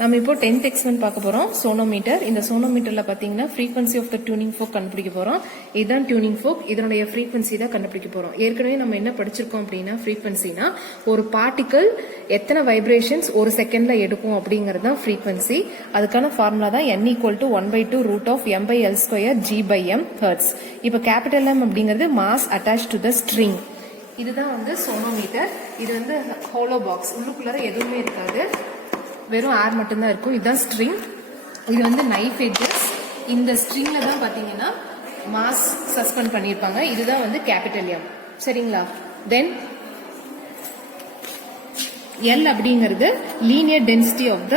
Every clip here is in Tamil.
நம்ம இப்போ 10th எக்ஸ்பெரிமெண்ட் பார்க்க போறோம். சோனோமீட்டர். இந்த சோனோமீட்டர்ல பாத்தீங்கன்னா frequency of the tuning fork கண்டுபிடிக்க போறோம். இதுதான் tuning fork. இதனுடைய frequency தான் கண்டுபிடிக்க போறோம். ஏற்கனவே நம்ம என்ன படிச்சிருக்கோம் அப்படின்னா frequencyனா ஒரு பார்ட்டிகல் எத்தனை வைப்ரேஷன்ஸ் ஒரு செகண்ட்ல எடுக்கும் அப்படிங்கிறது தான் frequency. அதுக்கான ஃபார்முலா தான் n = 1/2 √m/l² g/m Hz. இப்போ கேபிட்டல் M அப்படிங்கிறது mass attached to the string. இதுதான் வந்து சோனோமீட்டர். இது வந்து ஹோலோ பாக்ஸ். உள்ளுக்குள்ளார எதுவுமே இருக்காது, வெறும் ஏர் மட்டும்தான் இருக்கும். இதுதான் ஸ்ட்ரிங். இது வந்து நைஃப் எட்ஜஸ். இந்த ஸ்ட்ரிங்ல தான் பாத்தீங்கன்னா மாஸ் சஸ்பெண்ட் பண்ணிருப்பாங்க. இதுதான் வந்து கேபிட்டல் M. சரிங்களா? தென் L அப்படிங்கிறது linear density of the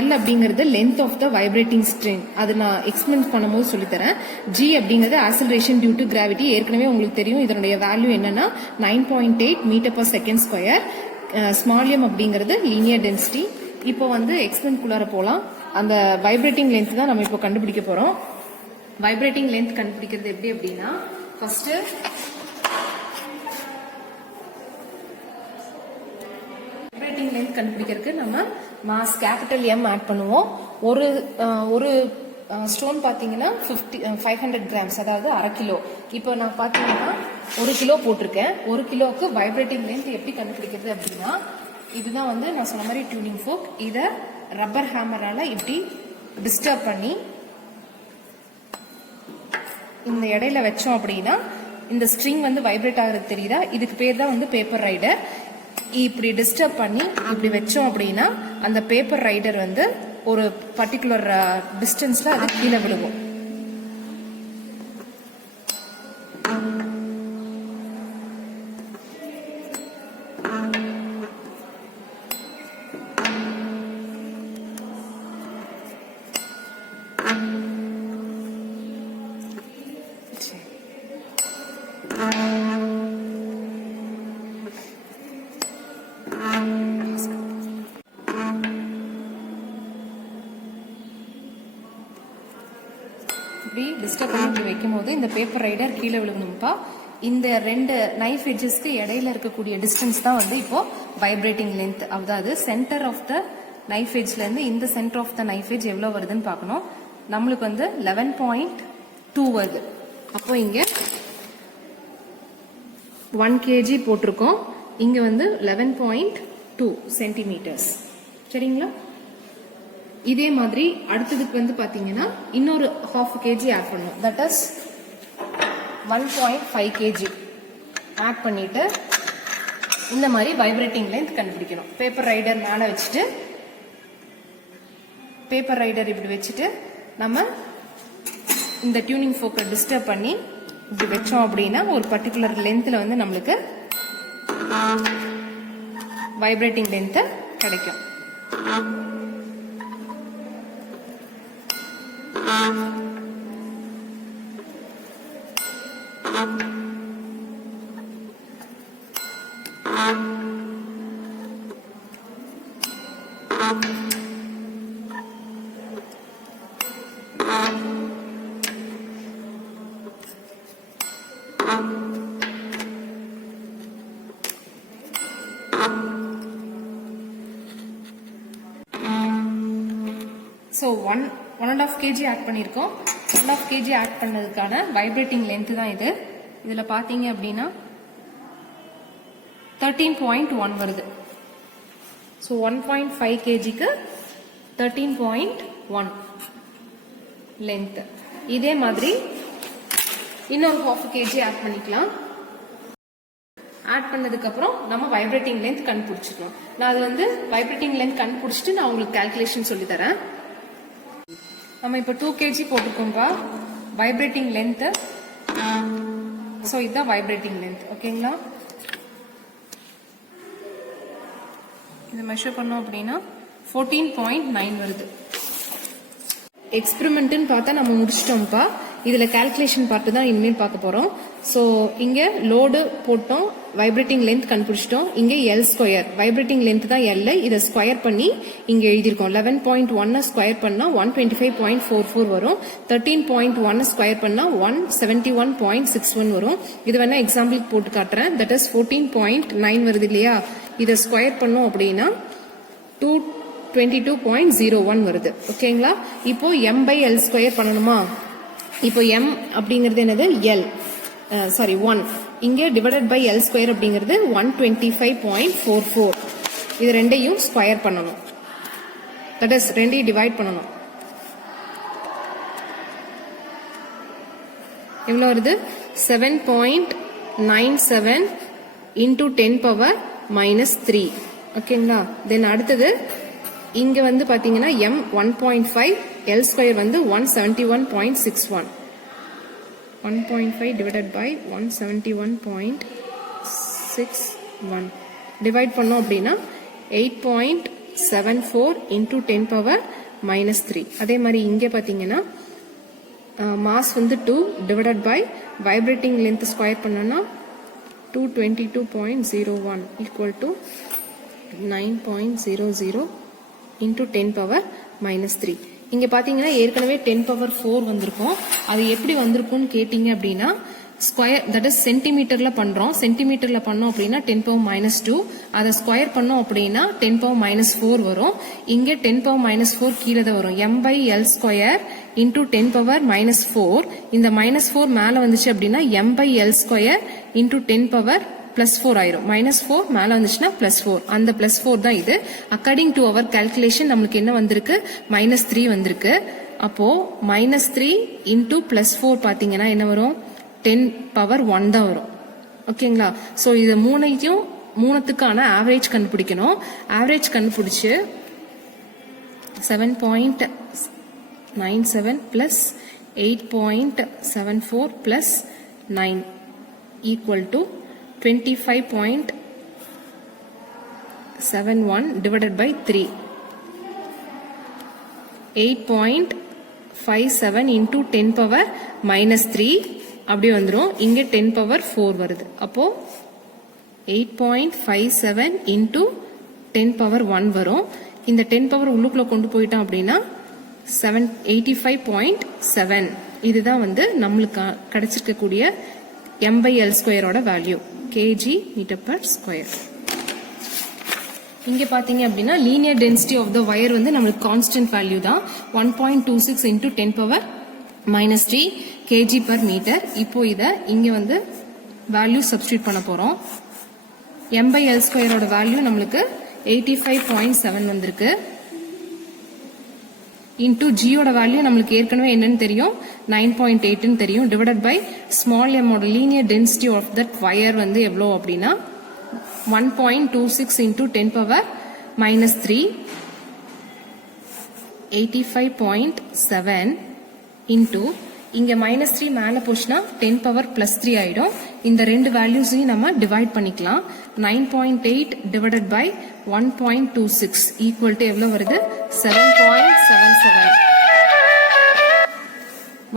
L அப்படிங்கிறது length of the vibrating string. அது நான் எக்ஸ்பிளைன் பண்ணும்போது சொல்லித்தரேன். G அப்படிங்கிறது ஆக்சலரேஷன் டியூ டு கிராவிட்டி. ஏற்கனவே உங்களுக்கு தெரியும் இதனுடைய வேல்யூ என்னன்னா 9.8 m/s². ஸ்மால் m அப்படிங்கிறது லீனியர் டென்சிட்டி. இப்போ வந்து எக்ஸ்பிளைன் குள்ளார போலாம். அந்த வைப்ரேட்டிங் லென்த் தான் நம்ம இப்போ கண்டுபிடிக்க போறோம். வைப்ரேட்டிங் லென்த் கண்டுபிடிக்கிறது எப்படி அப்படின்னா ஃபர்ஸ்ட் வைப்ரேட்டிங் லென்த் கண்டுபிடிக்கிறதுக்கு நம்ம மாஸ் கேபிட்டல் M ஆட் பண்ணுவோம். ஒரு ஸ்டோன் பாத்தீங்கன்னா 500 கிராம்ஸ், அதாவது அரை கிலோ. இப்போ நான் பாத்தீங்கன்னா 1 கிலோ போட்டிருக்கேன். 1 கிலோவுக்கு வைப்ரேட்டிங் லென்த் எப்படி கண்டுபிடிக்கிறது அப்படின்னா இதுதான் வந்து நான் சொன்ன மாதிரி டியூனிங் ஃபோக். இத ரப்பர் ஹேமரால இப்படி டிஸ்டர்ப் பண்ணி இந்த இடையில வச்சோம் அப்படின்னா இந்த ஸ்ட்ரிங் வந்து வைப்ரேட் ஆகுறது தெரியுதா? இதுக்கு பேர் தான் வந்து பேப்பர் ரைடர். இப்படி டிஸ்டர்ப் பண்ணி இப்படி வச்சோம் அப்படின்னா அந்த பேப்பர் ரைடர் வந்து ஒரு பர்டிகுலர் டிஸ்டன்ஸ்ல அது கீழே விழுகும். இப்படி டிஸ்டர்ப் பண்ணி இப்படி வைக்கும் போது இந்த பேப்பர் ரைடர் கீழே விழுகணும்ப்பா. இந்த ரெண்டு நைஃப் எட்ஜஸ்க்கு இடையில இருக்கக்கூடிய டிஸ்டன்ஸ் தான் வந்து இப்போ வைப்ரேட்டிங் லென்த். அதாவது சென்டர் ஆஃப் த நைஃப் எட்ஜ்ல இருந்து இந்த centre of the knife edge எவ்வளவு வருதுன்னு பார்க்கணும். நம்மளுக்கு வந்து 11.2 வருது. அப்போ இங்க 1 kg போட்டிருக்கோம். இங்க வந்து 11.2 சென்டிமீட்டர்ஸ். சரிங்களா? இதே மாதிரி அடுத்ததுக்கு வந்து பாத்தீங்கன்னா இன்னொரு 1/2 kg ஆட் பண்ணணும். தட் இஸ் 1.5 kg ஆட் பண்ணிட்டு இந்த மாதிரி வைப்ரேட்டிங் லென்த் கண்டுபிடிக்கணும். பேப்பர் ரைடர் மேல வச்சுட்டு பேப்பர் ரைடர் இப்படி வச்சுட்டு நம்ம இந்த டியூனிங் ஃபோக்கை டிஸ்டர்ப் பண்ணி இப்படி வச்சோம் அப்படின்னா ஒரு பர்டிகுலர் லென்த்ல வந்து நம்மளுக்கு வைப்ரேட்டிங் லென்த் கிடைக்கும். So 1.5 kg ஆட் பண்ணிருக்கோம். 1.5 kg ஆட் பண்ணதுக்கான வைப்ரேட்டிங் லென்த் தான் இது. இதுல பாத்தீங்க அப்படின்னா 13.1 வருது. So 1.5 kgக்கு 13.1 length. இதே மாதிரி இன்னொரு 1/2 kg ஆட் பண்ணிக்கலாம். ஆட் பண்ணதுக்கு அப்புறம் நம்ம வைப்ரேட்டிங் லென்த் கண்டுபிடிச்சிக்கலாம். நான் அது வந்து வைப்ரேட்டிங் லென்த் கண்டுபிடிச்சிட்டு நான் உங்களுக்கு கால்குலேஷன் சொல்லி தரேன். நம்ம இப்ப 2 kg போட்டிருக்கோம்பா வைப்ரேட்டிங் லென்த். சோ இதுதான் வைப்ரேட்டிங் லென்த். ஓகேங்களா? இதை மெஷர் பண்ணோம் அப்படின்னா 14.9 வருது. எக்ஸ்பெரிமெண்ட்னு பார்த்தா நம்ம முடிச்சிட்டோம்ப்பா. இதுல கால்குலேஷன் பார்ட் தான் இனிமேல் பார்க்க போறோம். சோ இங்க லோடு போட்டோம், வைப்ரேட்டிங் லென்த் கண்டுபிடிச்சிட்டோம். இங்க L² வைப்ரேட்டிங் லென்த் தான் L. இதை ஸ்கொயர் பண்ணி இங்க எழுதிருக்கோம். 11.1 ஸ்கொயர் பண்ணா 125.44 வரும். 13.1 ஸ்கொயர் பண்ணா 171.61 வரும். இது வேணா எக்ஸாம்பிள் போட்டு காட்டுறேன். தட் இஸ் 14.9 வருது இல்லையா? இதை ஸ்கொயர் பண்ணோம் அப்படின்னா 22.01 வருது. ஓகேங்களா? இப்போ m by l ஸ்கொயர் பண்ணணுமா? இப்போ m அப்படிங்கிறது என்னது? l. சாரி 1. இங்க டிவைடட் பை l ஸ்கொயர் அப்படிங்கிறது 125.44. இது ரெண்டையும் ஸ்கொயர் பண்ணணும். தட் இஸ் ரெண்டையும் டிவைட் பண்ணணும். எவ்வளவு வருது? 7.97 into 10 power minus 3. ஓகேங்களா? தென் அடுத்தது இங்க வந்து பாத்தீங்கன்னா m 1.5, l ஸ்கொயர் வந்து 171.61. 1.5 divided by 171.61 டிவைட் பண்ணோம் அப்படின்னா 8.74 into 10 power minus 3. அதே மாதிரி இங்க பாத்தீங்கன்னா மாஸ் வந்து 2 divided by vibrating length square பண்ணோம்னா 222.01 equal to 9.00 into 10 power minus 3. இங்க பாத்தீங்கன்னா ஏற்கனவே 10 power 4 வந்திருக்கும். அது எப்படி வந்திருக்கும்னு கேட்டீங்க அப்படின்னா ஸ்கொயர் தட் இஸ் சென்டிமீட்டர்ல பண்றோம். சென்டிமீட்டர்ல பண்ணோம் அப்படின்னா 10 power minus 2. அதை ஸ்கொயர் பண்ணோம் அப்படின்னா 10 power minus 4 வரும். இங்க 10 power minus 4 கீழே தான் வரும். m by l square into 10 power minus 4. இந்த minus 4 மேல வந்துச்சு அப்படின்னா m by l square into 10 power plus 4 ஆயிரும். minus 4 மேல வந்துச்சுன்னா plus 4. அந்த plus 4 தான் இது. according to our calculation நம்மளுக்கு என்ன வந்திருக்கு? minus 3 வந்திருக்கு. அப்போ minus 3 into plus 4 பாத்தீங்கன்னா என்ன வரும்? 10 power 1 தான் வரும். ஓகேங்களா? சோ இது மூணுத்துக்கான ஆவரேஜ் கண்டுபிடிக்கணும். ஆவரேஜ் கண்டுபிடிச்சு 7.97 plus 8.74 plus 9 equal to 25.71 divided by 3. 8.57 into 10 power minus 3 அப்படி வந்துரும். இங்க 10 power 4 வருது. அப்போ 8.57 into 10 power 1 வரும். இந்த 10 power உள்ளுக்குள்ள கொண்டு போயிட்டோம் அப்படின்னா 85.7. இதுதான் வந்து நம்மளுக்கு கிடைச்சிருக்கக்கூடிய m by l ஸ்கொயரோட value kg meter per square. இங்க பாத்தீங்க அப்படின்னா linear density of the wire வந்து நம்மளுக்கு கான்ஸ்டன்ட் வேல்யூ தான். 1.26 into 10 power minus 3 kg per meter. இப்போ இத இங்க வந்து வேல்யூ சப்ஸ்டிட்யூட் பண்ண போறோம். m by l ஸ்கொயரோட வேல்யூ நம்மளுக்கு 85.7 வந்திருக்கு. into g ஓட வேல்யூ நம்மளுக்கு ஏற்கனவே என்னன்னு தெரியும்? 9.8 தெரியும். divided by small m ஓட linear density of that wire வந்து எவ்வளோ அப்படின்னா 1.26 into 10 power minus 3 85.7 into இங்க minus 3 மேல போச்சுன்னா 10 power plus 3 ஆயிடும். இந்த ரெண்டு வேல்யூஸையும் நம்ம டிவைட் பண்ணிக்கலாம். 9.8 divided by 1.26 equal to எவ்வளவு வருது? 7.77.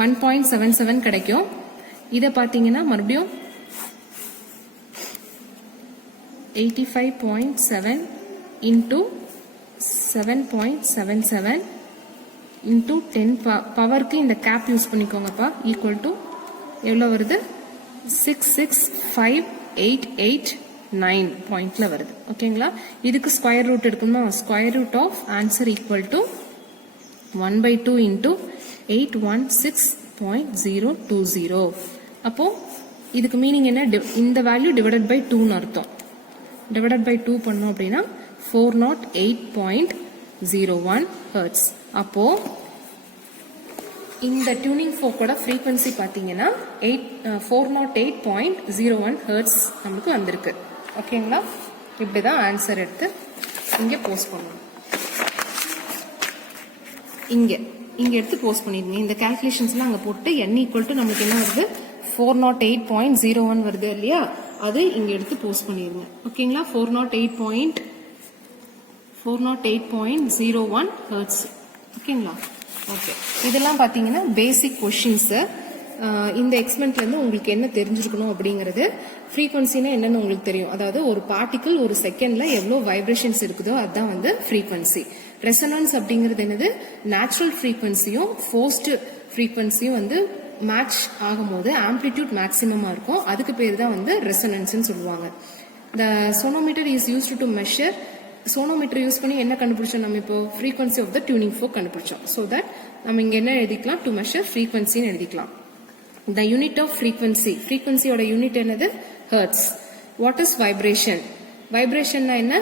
1.77 கிடைக்கும். இத பாத்தீங்கன்னா மறுபடியும் 85.7 into 7.77 into 10 பவருக்கு இந்த கேப் யூஸ் பண்ணிக்கோங்கப்பா. ஈக்குவல் டு எவ்வளவு வருது? 66589 பாயிண்ட்ல வருது. ஓகேங்களா? இதுக்கு ஸ்கொயர் ரூட் எடுக்கணுமா? Square root of answer equal to 1/2 into 816.020. அப்போ இதுக்கு மீனிங் என்ன? இந்த வேல்யூ டிவைடட் பை 2ன்னு அர்த்தம். டிவைடட் பை 2 பண்ணோம் அப்படின்னா 408.01 ஹெர்ட்ஸ். அப்போ இந்த டியூனிங் ஃபோக்கோட ஃப்ரீக்வன்சி பார்த்தீங்கன்னா 408.01 ஹெர்ட்ஸ் நமக்கு வந்திருக்கு. ஓகேங்களா? இப்படிதான் ஆன்சர் எடுத்து இங்க போஸ்ட் பண்ணணும். இங்க எடுத்து போஸ்ட் பண்ணிருங்க. இந்த கால்குலேஷன்ஸ்லாம் அங்க போட்டு n ஈக்குவல் டு நமக்கு என்ன வருது? 408.01 வருது இல்லையா? அது இங்க எடுத்து போஸ்ட் பண்ணிருங்க. ஓகேங்களா? 408.01 ஹெர்ட்ஸ். ஓகேங்களா? ஓகே. இதெல்லாம் பாத்தீங்கன்னா பேசிக் கொஸ்டின்ஸ். இந்த எக்ஸ்பெரிமெண்ட்ல இருந்து உங்களுக்கு என்ன தெரிஞ்சிருக்கணும் அப்படிங்கிறது, ஃப்ரீக்வன்சினா என்னன்னு உங்களுக்கு தெரியும். அதாவது ஒரு பார்ட்டிகிள் ஒரு செகண்ட்ல எவ்வளவு வைப்ரேஷன்ஸ் இருக்குதோ அதுதான் வந்து ஃப்ரீக்வன்சி. ரெசனன்ஸ் அப்படிங்கிறது என்னது? நேச்சுரல் ஃப்ரீக்வன்சியும் ஃபோர்ஸ்டு ஃப்ரீக்வன்சியும் வந்து மேட்ச் ஆகும்போது ஆம்ப்ளிடியூட் மேக்ஸிமமா இருக்கும். அதுக்கு பேர் தான் வந்து ரெசனன்ஸ் சொல்லுவாங்க. The sonometer is used to measure sonometer use பண்ணி என்ன கண்டுபிடிச்சோம் நம்ம இப்போ frequency of the tuning fork கண்டுபிடிச்சோம். So that நம்ம இங்க என்ன எழுதிக்கலாம், to measure frequency ன்னு எழுதிக்கலாம். The unit of frequency, frequency ஓட யூனிட் என்னது, hertz. What is vibration? Vibration என்ன,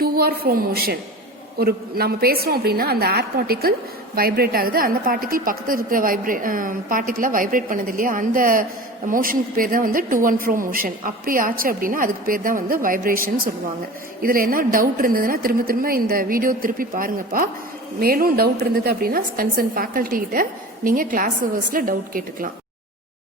to or fro motion. ஒரு நம்ம பேசுறோம் அப்படின்னா அந்த ஏர் பார்ட்டிகிள் வைப்ரேட் ஆகுது, அந்த பார்ட்டிகிள் பக்கத்துல இருக்கிற பார்ட்டிகிளை வைப்ரேட் பண்ணுது இல்லையா, அந்த மோஷனுக்கு பேர் தான் வந்து டு அண்ட் ஃப்ரோ மோஷன். அப்படி ஆச்சு அப்படின்னா அதுக்கு பேர் தான் வந்து வைப்ரேஷன் சொல்லுவாங்க. இதுல என்ன டவுட் இருந்ததுன்னா திரும்ப திரும்ப இந்த வீடியோ திருப்பி பாருங்கப்பா. மேலும் டவுட் இருந்தது அப்படின்னா கன்சர்ன் ஃபேக்கல்டி கிட்ட நீங்க கிளாஸ் ஹவர்ஸ்ல டவுட் கேட்டுக்கலாம்.